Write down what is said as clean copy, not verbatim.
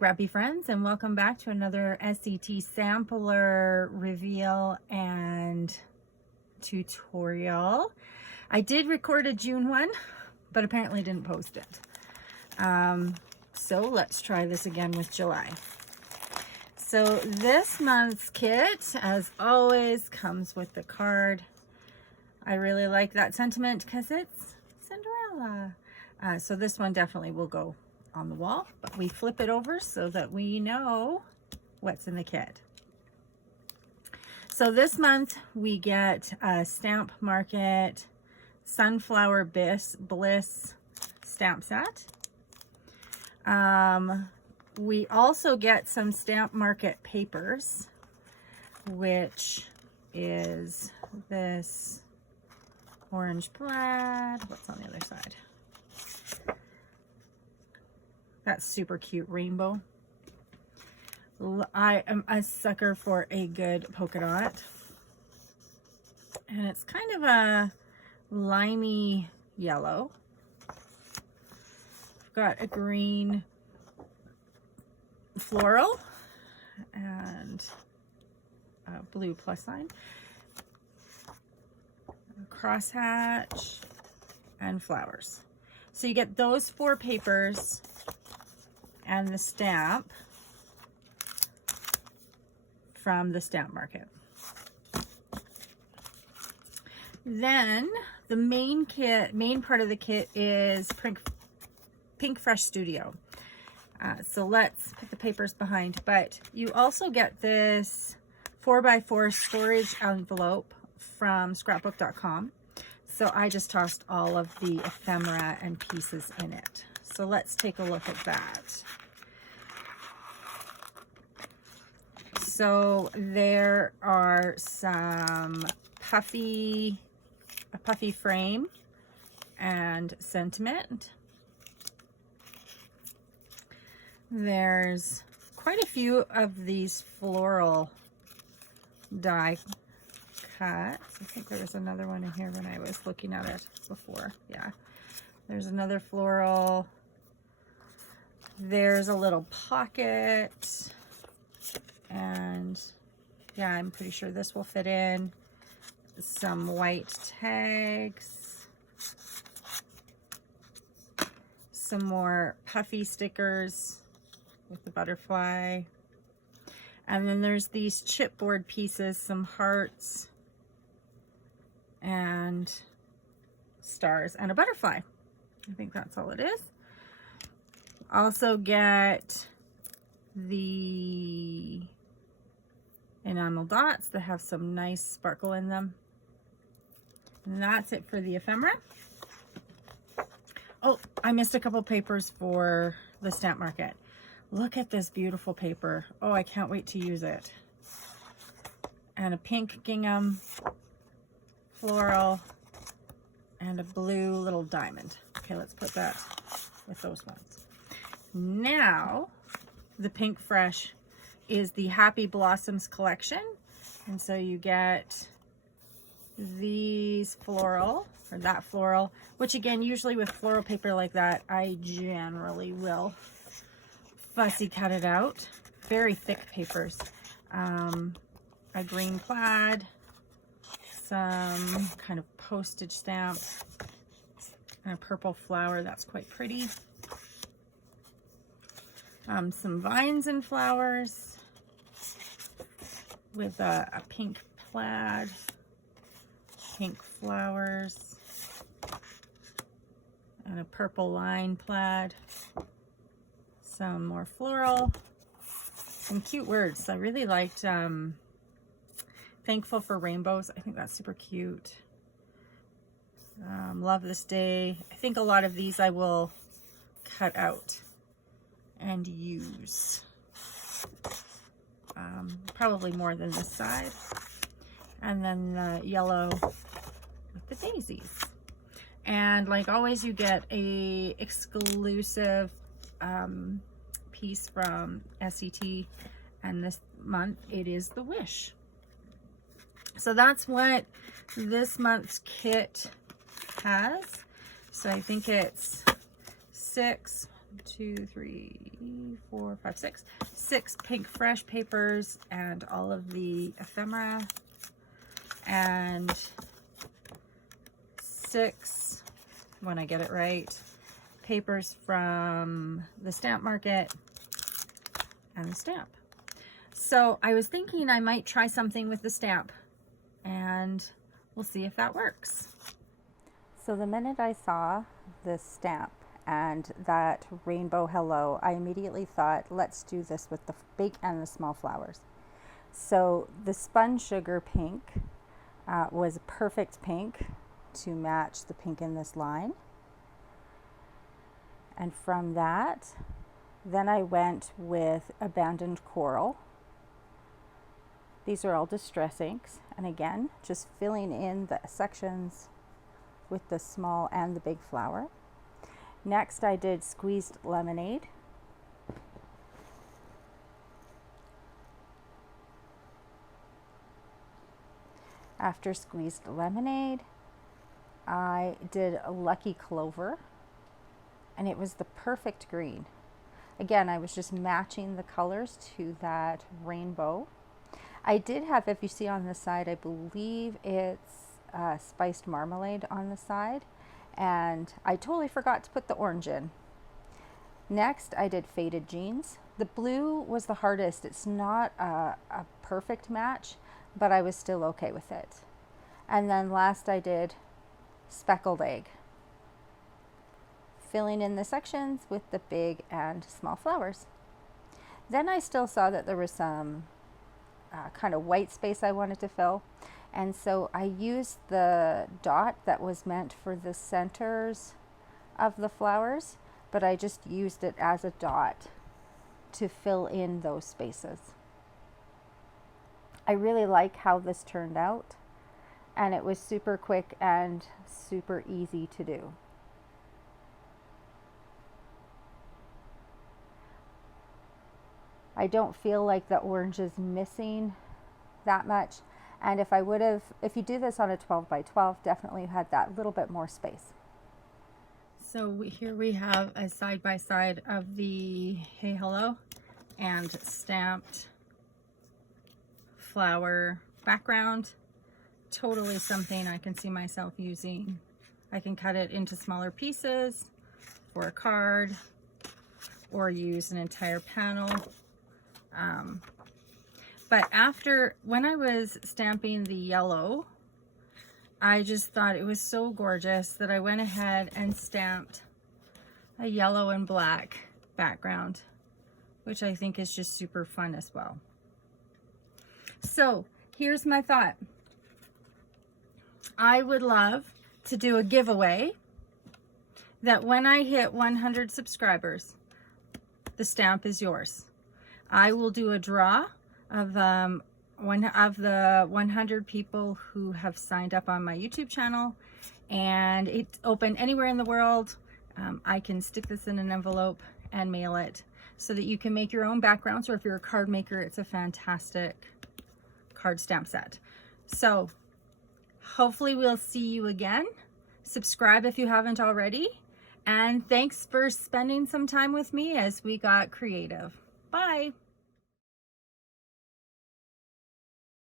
Scrappy friends, and welcome back to another SCT sampler reveal and tutorial. I did record a June one, but apparently didn't post it. So let's try this again with July. So this month's kit, as always, comes with the card. I really like that sentiment because it's Cinderella. So this one definitely will go on the wall, but we flip it over so that we know what's in the kit. So this month we get a Stamp Market Sunflower Bliss stamp set. We also get some Stamp Market papers, which is this orange plaid. What's on the other side? That's super cute rainbow. I am a sucker for a good polka dot. And it's kind of a limey yellow. I've got a green floral and a blue plus sign. Crosshatch and flowers. So you get those 4 papers and the stamp from the Stamp Market. Then the main part of the kit is Pink Fresh Studio. So let's put the papers behind, but you also get this 4x4 storage envelope from scrapbook.com. So I just tossed all of the ephemera and pieces in it. So let's take a look at that. So there are some a puffy frame and sentiment. There's quite a few of these floral die cuts. I think there was another one in here when I was looking at it before. Yeah, there's another floral. There's a little pocket, and yeah, I'm pretty sure this will fit in. Some white tags, some more puffy stickers with the butterfly, and then there's these chipboard pieces, some hearts and stars and a butterfly. I think that's all it is. Also get the enamel dots that have some nice sparkle in them. And that's it for the ephemera. Oh, I missed a couple papers for the Stamp Market. Look at this beautiful paper. Oh, I can't wait to use it. And a pink gingham, floral, and a blue little diamond. Okay, let's put that with those ones. Now, the Pink Fresh is the Happy Blossoms collection. And so you get these floral, or that floral, which again, usually with floral paper like that, I generally will fussy cut it out. Very thick papers. A green plaid, some kind of postage stamp, and a purple flower. That's quite pretty. Some vines and flowers with a pink plaid, pink flowers, and a purple line plaid. Some more floral, some cute words. I really liked Thankful for Rainbows. I think that's super cute. Love This Day. I think a lot of these I will cut out and use. Probably more than this side. And then the yellow with the daisies. And like always, you get a exclusive piece from SCT, and this month it is the Wish. So that's what this month's kit has. So I think it's 6, 2, 3, 4, 5, 6. 6 pink fresh papers and all of the ephemera, and 6, when I get it right, papers from the stamp market and the stamp. So I was thinking I might try something with the stamp, and we'll see if that works. So the minute I saw this stamp and that rainbow hello, I immediately thought, let's do this with the big and the small flowers. So the spun sugar pink was a perfect pink to match the pink in this line. And from that, then I went with abandoned coral. These are all distress inks, and again, just filling in the sections with the small and the big flower. Next, I did squeezed lemonade. After squeezed lemonade, I did a lucky clover, and it was the perfect green. Again, I was just matching the colors to that rainbow. I did have, if you see on the side, I believe it's spiced marmalade on the side, and I totally forgot to put the orange in. Next, I did faded jeans. The blue was the hardest. It's not a perfect match, but I was still okay with it. And then last, I did speckled egg, filling in the sections with the big and small flowers. Then I still saw that there was some kind of white space I wanted to fill, and so I used the dot that was meant for the centers of the flowers, but I just used it as a dot to fill in those spaces. I really like how this turned out, and it was super quick and super easy to do. I don't feel like the orange is missing that much. And if you do this on a 12 by 12, definitely had that little bit more space. So here we have a side by side of the Hey Hello and stamped flower background. Totally something I can see myself using. I can cut it into smaller pieces for a card or use an entire panel. But when I was stamping the yellow, I just thought it was so gorgeous that I went ahead and stamped a yellow and black background, which I think is just super fun as well. So here's my thought. I would love to do a giveaway that when I hit 100 subscribers, the stamp is yours. I will do a draw of one of the 100 people who have signed up on my YouTube channel, and it's open anywhere in the world. I can stick this in an envelope and mail it so that you can make your own backgrounds, or if you're a card maker, it's a fantastic card stamp set. So hopefully we'll see you again. Subscribe if you haven't already, and thanks for spending some time with me as we got creative. Bye.